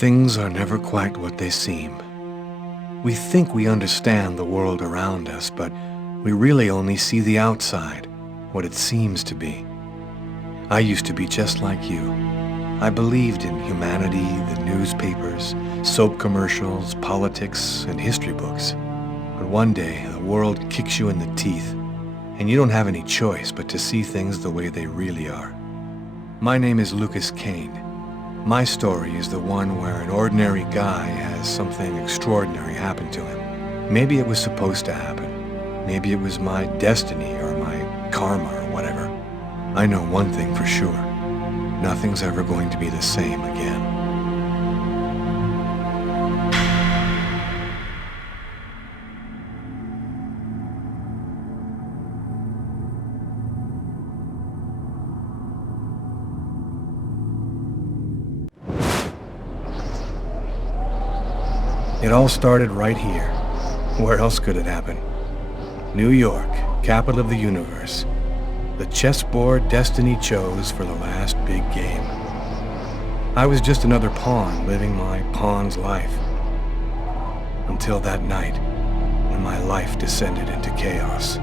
Things are never quite what they seem. We think we understand the world around us, but we really only see the outside, what it seems to be. I used to be just like you. I believed in humanity, the newspapers, soap commercials, politics, and history books. But one day, the world kicks you in the teeth, and you don't have any choice but to see things the way they really are. My name is Lucas Kane. My story is the one where an ordinary guy has something extraordinary happen to him. Maybe it was supposed to happen. Maybe it was my destiny or my karma or whatever. I know one thing for sure. Nothing's ever going to be the same again. It all started right here. Where else could it happen? New York, capital of the universe. The chessboard destiny chose for the last big game. I was just another pawn living my pawn's life. Until that night, when my life descended into chaos.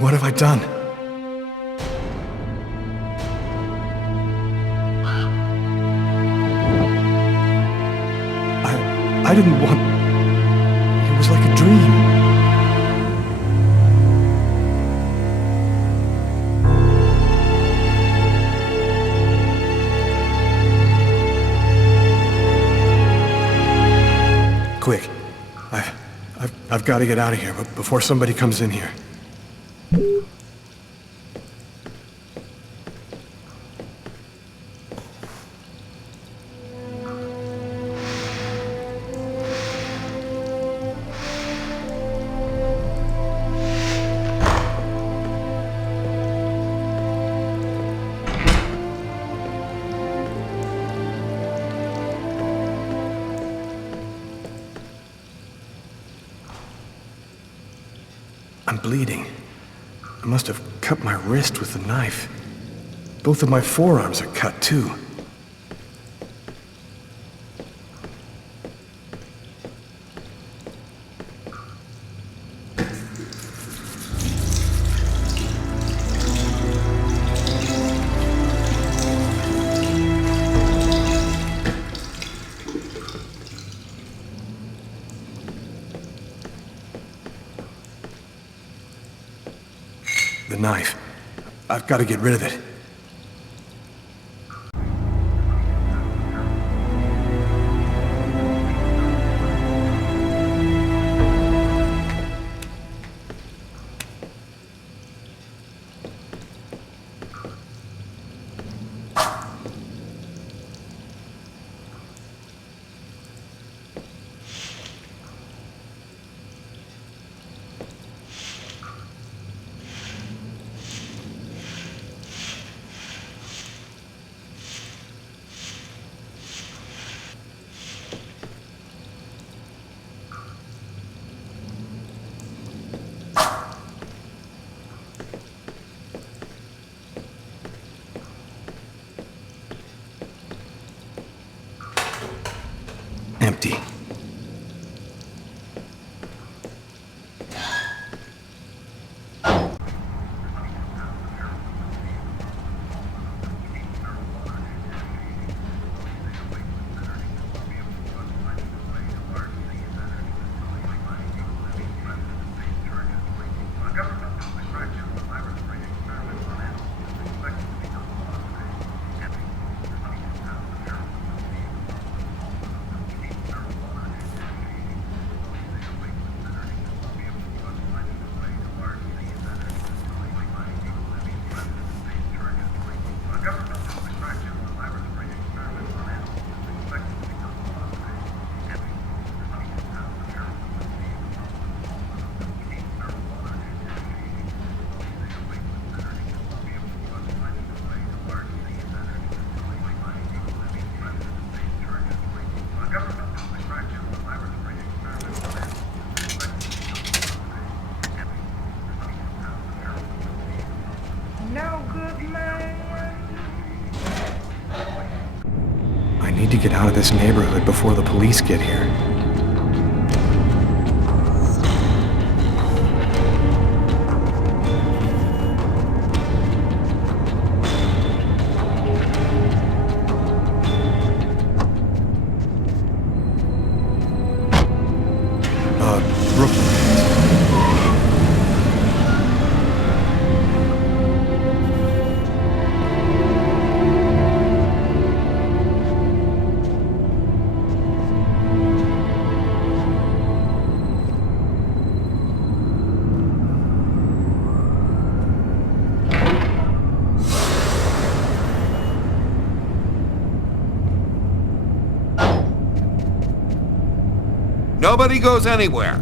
What have I done? I didn't want... It was like a dream. Quick. I've got to get out of here, but before somebody comes in here. I'm bleeding. I must have cut my wrist with the knife. Both of my forearms are cut, too. The knife. I've got to get rid of it. Empty. I need to get out of this neighborhood before the police get here. Brooklyn. Nobody goes anywhere.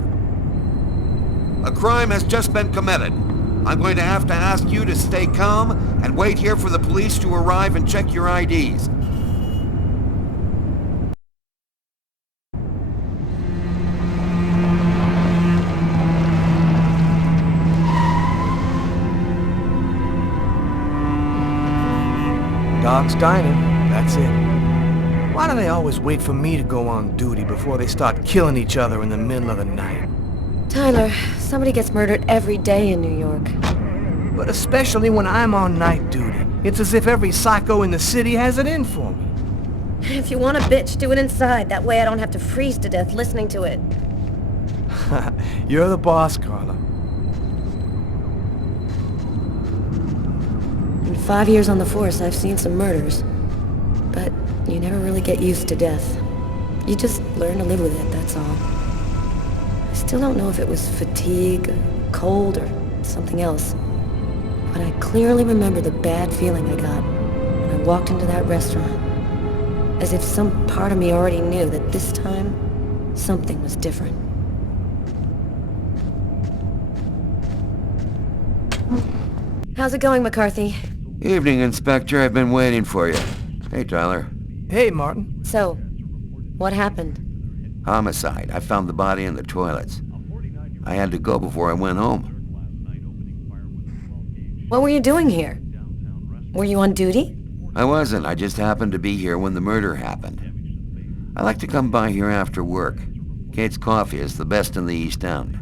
A crime has just been committed. I'm going to have to ask you to stay calm and wait here for the police to arrive and check your IDs. Dog's dining, that's it. Why do they always wait for me to go on duty before they start killing each other in the middle of the night? Tyler, somebody gets murdered every day in New York. But especially when I'm on night duty. It's as if every psycho in the city has it in for me. If you want a bitch, do it inside. That way I don't have to freeze to death listening to it. You're the boss, Carla. In 5 years on the force, I've seen some murders. But you never really get used to death. You just learn to live with it, that's all. I still don't know if it was fatigue, cold, or something else. But I clearly remember the bad feeling I got when I walked into that restaurant. As if some part of me already knew that this time, something was different. How's it going, McCarthy? Evening, Inspector. I've been waiting for you. Hey, Tyler. Hey, Martin. So, what happened? Homicide. I found the body in the toilets. I had to go before I went home. What were you doing here? Were you on duty? I wasn't. I just happened to be here when the murder happened. I like to come by here after work. Kate's coffee is the best in the East End.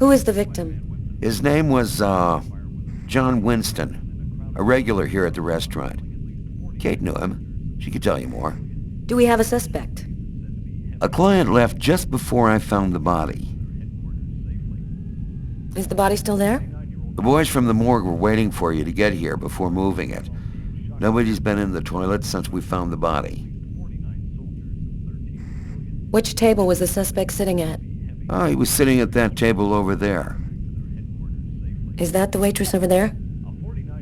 Who is the victim? His name was, John Winston. A regular here at the restaurant. Kate knew him. She could tell you more. Do we have a suspect? A client left just before I found the body. Is the body still there? The boys from the morgue were waiting for you to get here before moving it. Nobody's been in the toilet since we found the body. Which table was the suspect sitting at? Oh, he was sitting at that table over there. Is that the waitress over there?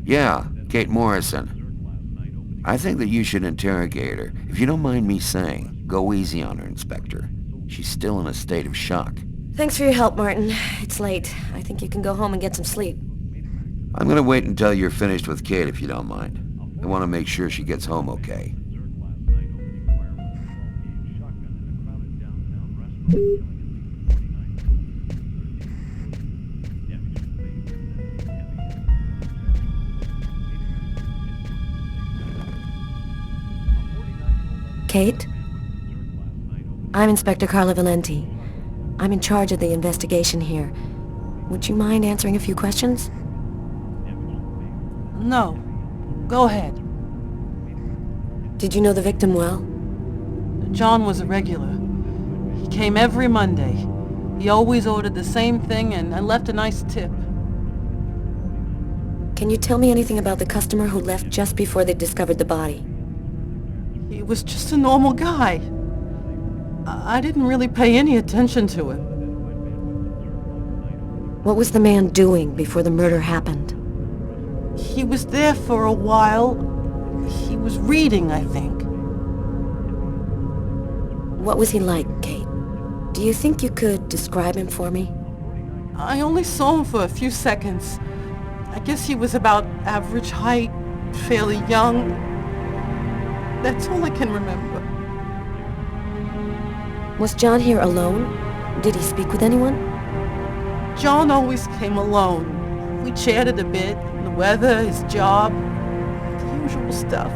Yeah, Kate Morrison. I think that you should interrogate her. If you don't mind me saying, go easy on her, Inspector. She's still in a state of shock. Thanks for your help, Martin. It's late. I think you can go home and get some sleep. I'm gonna wait until you're finished with Kate, if you don't mind. I want to make sure she gets home okay. Kate? I'm Inspector Carla Valenti. I'm in charge of the investigation here. Would you mind answering a few questions? No. Go ahead. Did you know the victim well? John was a regular. He came every Monday. He always ordered the same thing and left a nice tip. Can you tell me anything about the customer who left just before they discovered the body? He was just a normal guy. I didn't really pay any attention to him. What was the man doing before the murder happened? He was there for a while. He was reading, I think. What was he like, Kate? Do you think you could describe him for me? I only saw him for a few seconds. I guess he was about average height, fairly young. That's all I can remember. Was John here alone? Did he speak with anyone? John always came alone. We chatted a bit, the weather, his job, the usual stuff.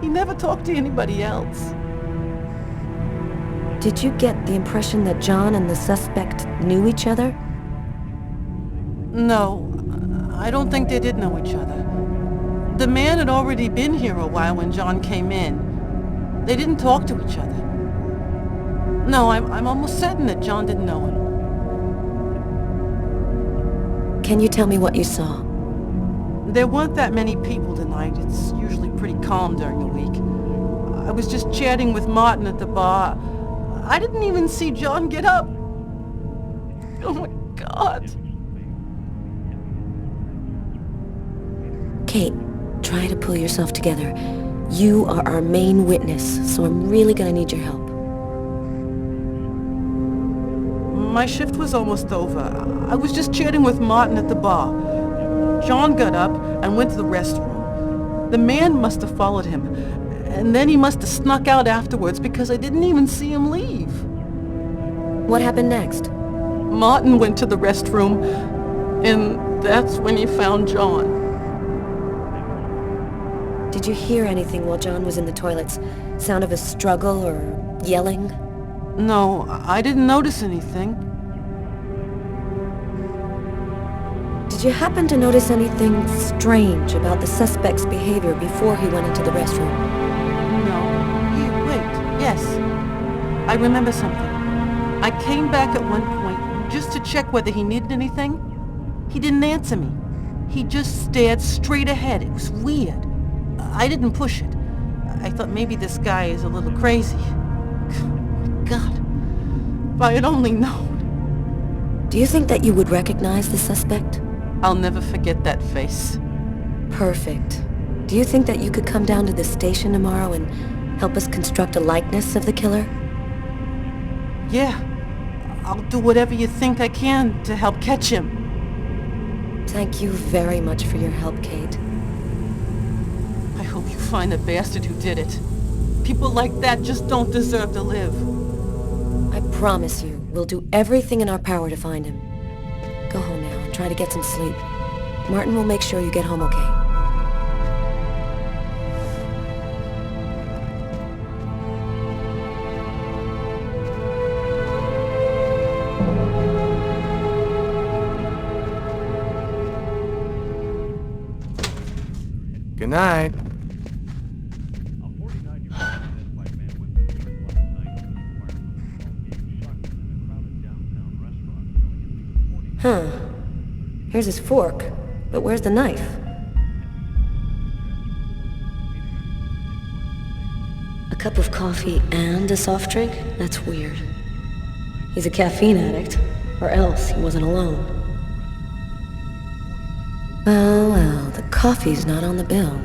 He never talked to anybody else. Did you get the impression that John and the suspect knew each other? No, I don't think they did know each other. The man had already been here a while when John came in. They didn't talk to each other. No, I'm almost certain that John didn't know him. Can you tell me what you saw? There weren't that many people tonight. It's usually pretty calm during the week. I was just chatting with Martin at the bar. I didn't even see John get up. Oh my God. Kate, try to pull yourself together. You are our main witness, so I'm really gonna need your help. My shift was almost over. I was just chatting with Martin at the bar. John got up and went to the restroom. The man must have followed him, and then he must have snuck out afterwards because I didn't even see him leave. What happened next? Martin went to the restroom, and that's when he found John. Did you hear anything while John was in the toilets? Sound of a struggle or yelling? No, I didn't notice anything. Did you happen to notice anything strange about the suspect's behavior before he went into the restroom? No. Wait, yes. I remember something. I came back at one point just to check whether he needed anything. He didn't answer me. He just stared straight ahead. It was weird. I didn't push it. I thought maybe this guy is a little crazy. God, if I had only known. Do you think that you would recognize the suspect? I'll never forget that face. Perfect. Do you think that you could come down to the station tomorrow and help us construct a likeness of the killer? Yeah. I'll do whatever you think I can to help catch him. Thank you very much for your help, Kate. I hope you find the bastard who did it. People like that just don't deserve to live. I promise you, we'll do everything in our power to find him. Go home now. Try to get some sleep. Martin will make sure you get home okay. Good night. Huh. Here's his fork, but where's the knife? A cup of coffee and a soft drink? That's weird. He's a caffeine addict, or else he wasn't alone. Well, the coffee's not on the bill.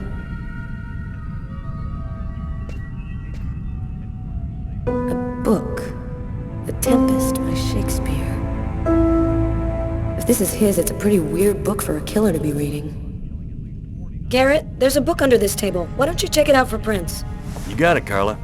A book. The Tempest by Shakespeare. If this is his, it's a pretty weird book for a killer to be reading. Garrett, there's a book under this table. Why don't you check it out for prints? You got it, Carla.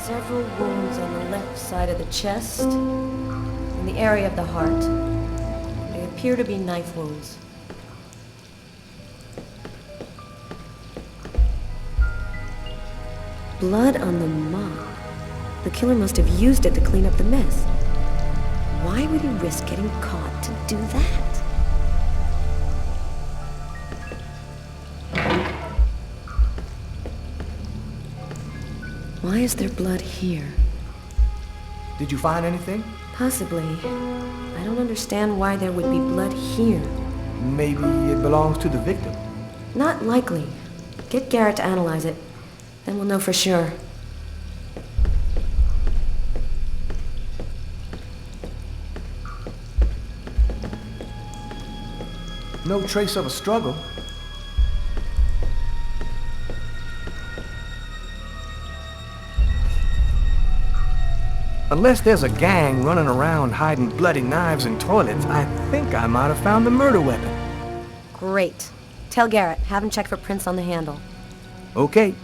Several wounds on the left side of the chest, in the area of the heart. They appear to be knife wounds. Blood on the mop. The killer must have used it to clean up the mess. Why would he risk getting caught to do that? Why is there blood here? Did you find anything? Possibly. I don't understand why there would be blood here. Maybe it belongs to the victim. Not likely. Get Garrett to analyze it. Then we'll know for sure. No trace of a struggle. Unless there's a gang running around hiding bloody knives in toilets, I think I might have found the murder weapon. Great. Tell Garrett, have him check for prints on the handle. Okay.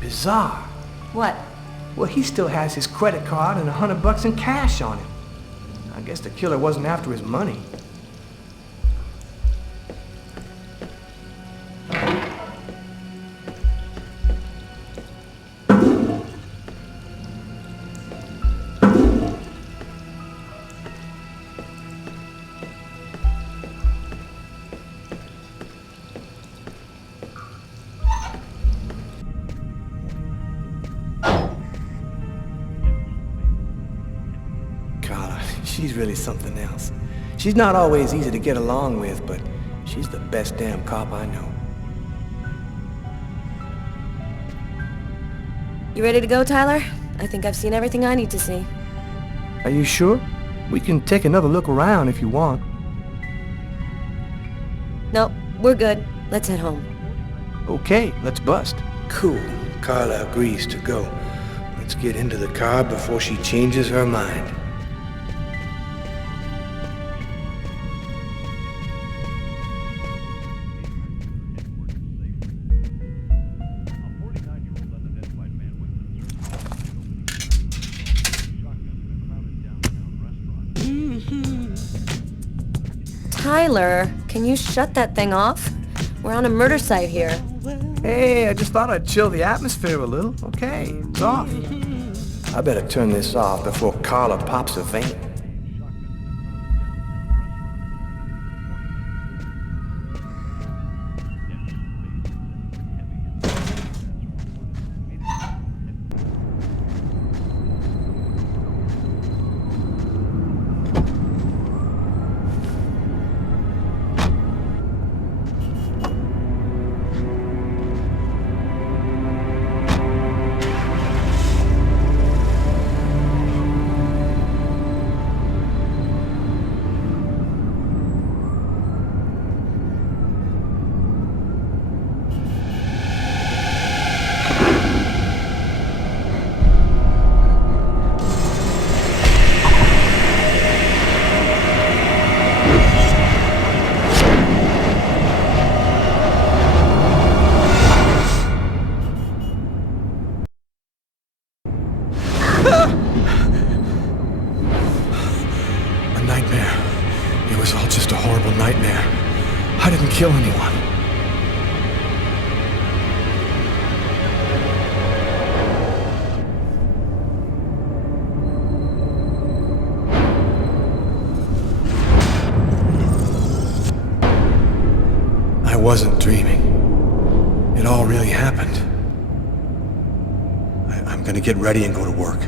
Bizarre. What? Well, he still has his credit card and $100 in cash on him. I guess the killer wasn't after his money. She's really something else. She's not always easy to get along with, but she's the best damn cop I know. You ready to go, Tyler? I think I've seen everything I need to see. Are you sure? We can take another look around if you want. Nope, we're good. Let's head home. Okay, let's bust. Cool. Carla agrees to go. Let's get into the car before she changes her mind. Tyler, can you shut that thing off? We're on a murder site here. Hey, I just thought I'd chill the atmosphere a little. Okay, it's off. I better turn this off before Carla pops a vein. horrible nightmare. I didn't kill anyone. I wasn't dreaming. It all really happened. I'm gonna get ready and go to work.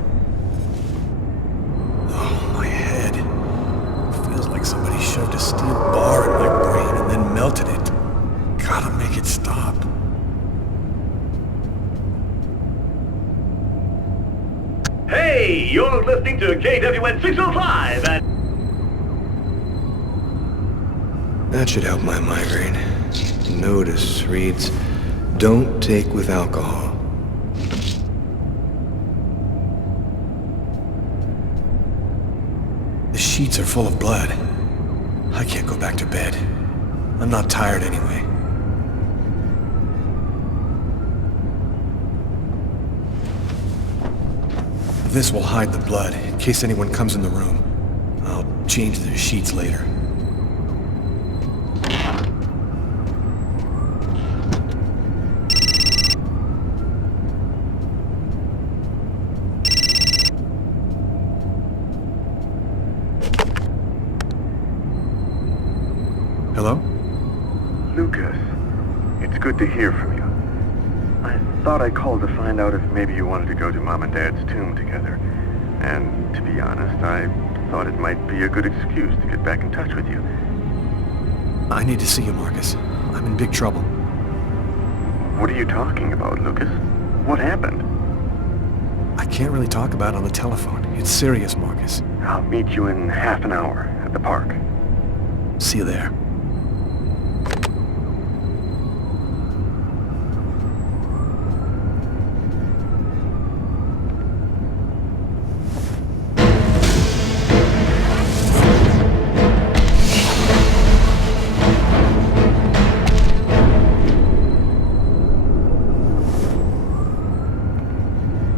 Oh, my head. Feels like somebody shoved a steel bar in my brain and then melted it. Gotta make it stop. Hey, you're listening to KWN 605 and... That should help my migraine. Notice reads, "Don't take with alcohol." The sheets are full of blood. I can't go back to bed. I'm not tired anyway. This will hide the blood in case anyone comes in the room. I'll change the sheets later. Hello? Lucas, it's good to hear from you. I thought I called to find out if maybe you wanted to go to Mom and Dad's tomb together. And to be honest, I thought it might be a good excuse to get back in touch with you. I need to see you, Marcus. I'm in big trouble. What are you talking about, Lucas? What happened? I can't really talk about it on the telephone. It's serious, Marcus. I'll meet you in half an hour at the park. See you there.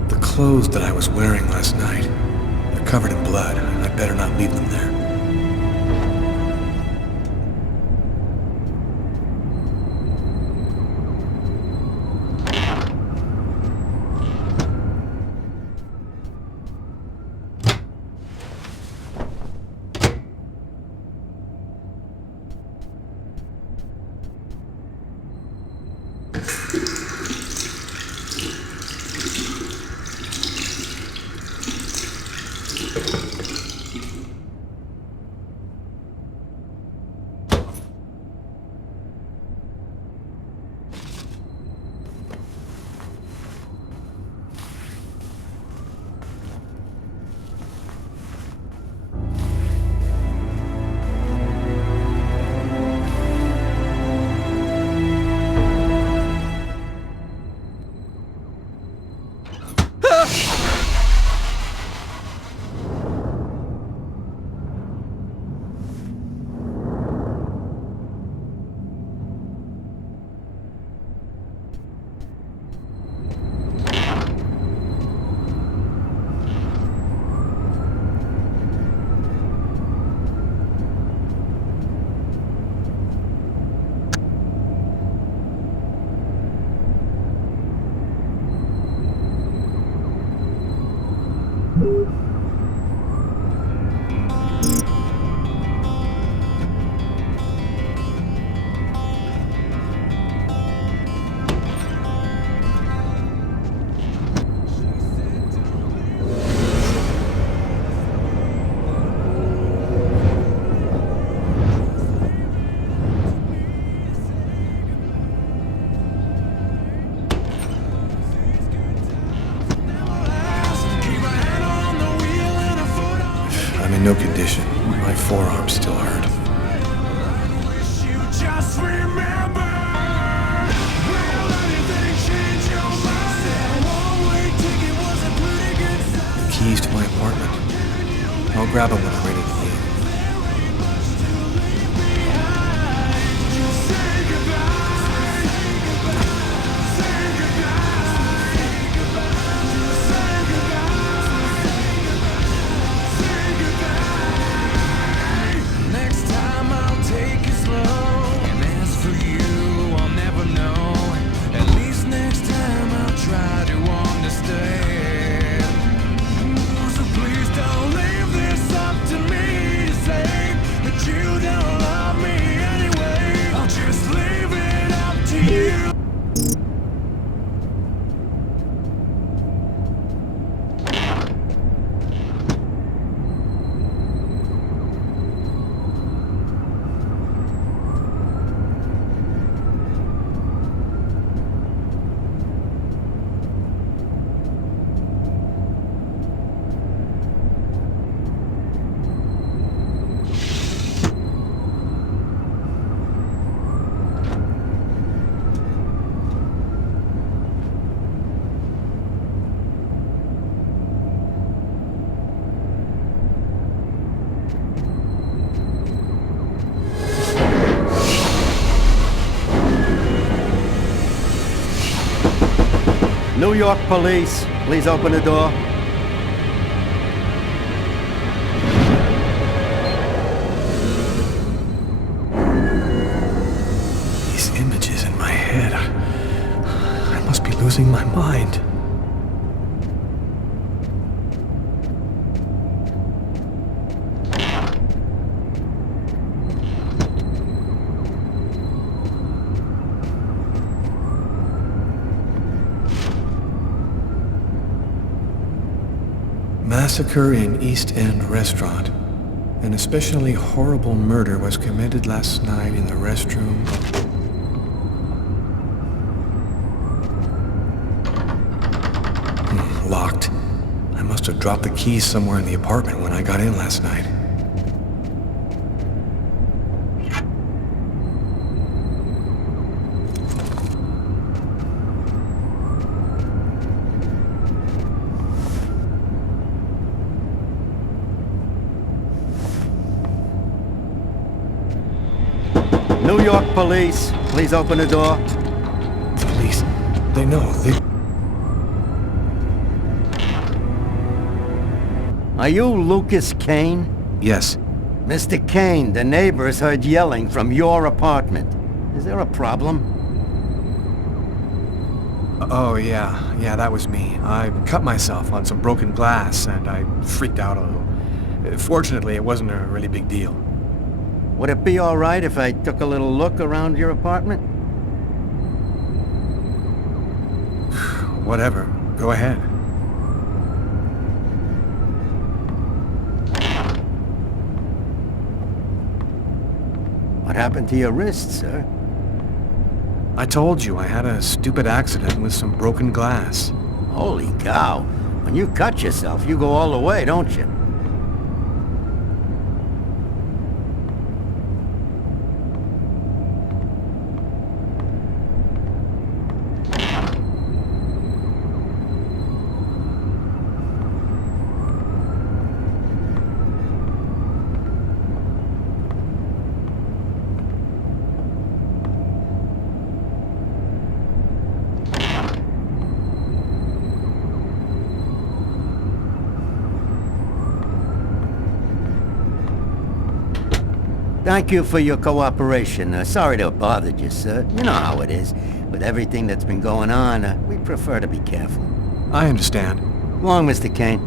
The clothes that I was wearing last night, they're covered in blood. I'd better not leave them there. I'm in no condition. My forearms still hurt. The keys to my apartment. I'll grab them when I'm ready to leave. Next time I'll take New York police, please open the door. These images in my head. I must be losing my mind. Massacre in East End restaurant. An especially horrible murder was committed last night in the restroom. Locked. I must have dropped the keys somewhere in the apartment when I got in last night. New York police, please open the door. Police. They know. Are you Lucas Kane? Yes. Mr. Kane, the neighbors heard yelling from your apartment. Is there a problem? Oh, yeah. Yeah, that was me. I cut myself on some broken glass, and I freaked out a little. Fortunately, it wasn't a really big deal. Would it be all right if I took a little look around your apartment? Whatever. Go ahead. What happened to your wrist, sir? I told you I had a stupid accident with some broken glass. Holy cow. When you cut yourself, you go all the way, don't you? Thank you for your cooperation. Sorry to have bothered you, sir. You know how it is. With everything that's been going on, we prefer to be careful. I understand. Go on, Mr. Kane.